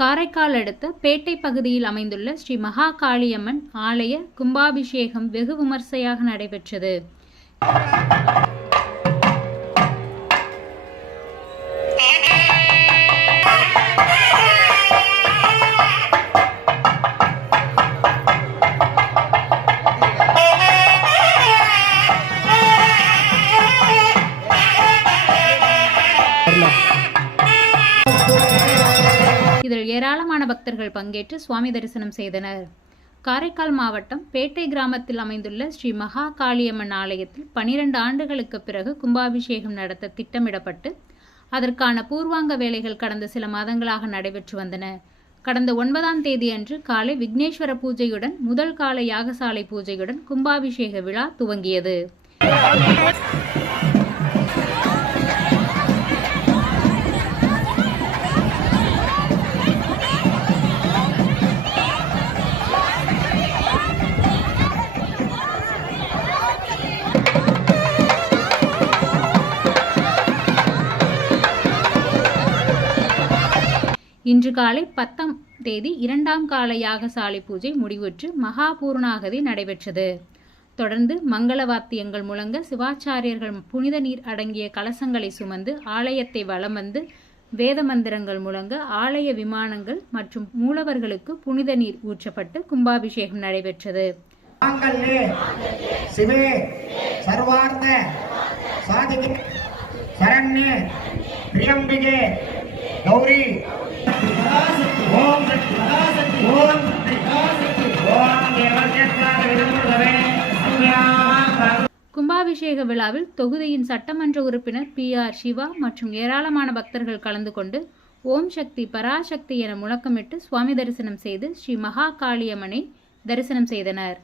காரைக்கால் அடுத்த பேட்டை பகுதியில் அமைந்துள்ள ஸ்ரீ மகா காளியம்மன் ஆலய கும்பாபிஷேகம் வெகு விமர்சையாக நடைபெற்றது. இதில் ஏராளமான பக்தர்கள் பங்கேற்று சுவாமி தரிசனம் செய்தனர். காரைக்கால் மாவட்டம் பேட்டை கிராமத்தில் அமைந்துள்ள ஸ்ரீ மகா காளியம்மன் ஆலயத்தில் 12 ஆண்டுகளுக்கு பிறகு கும்பாபிஷேகம் நடத்த திட்டமிடப்பட்டு அதற்கான பூர்வாங்க வேலைகள் கடந்த சில மாதங்களாக நடைபெற்று வந்தன. கடந்த 9ஆம் தேதி அன்று காலை விக்னேஸ்வர பூஜையுடன் முதல் கால யாகசாலை பூஜையுடன் கும்பாபிஷேக விழா துவங்கியது. இன்று காலை 10ஆம் தேதி 2ஆம் கால யாகசாலை பூஜை முடிவுற்று மகா பூர்ணாகதி நடைபெற்றது. தொடர்ந்து மங்கள வாத்தியங்கள் முழங்க சிவாச்சாரியர்கள் புனித நீர் அடங்கிய கலசங்களை சுமந்து ஆலயத்தை வலம் வந்து வேத மந்திரங்கள் முழங்க ஆலய விமானங்கள் மற்றும் மூலவர்களுக்கு புனித நீர் ஊற்றப்பட்டு கும்பாபிஷேகம் நடைபெற்றது. கும்பாபிஷேக விழாவில் தொகுதியின் சட்டமன்ற உறுப்பினர் PR சிவா மற்றும் ஏராளமான பக்தர்கள் கலந்து கொண்டு ஓம் சக்தி பராசக்தி என முழக்கமிட்டு சுவாமி தரிசனம் செய்து ஸ்ரீ மகா காளியம்மனை தரிசனம் செய்தனர்.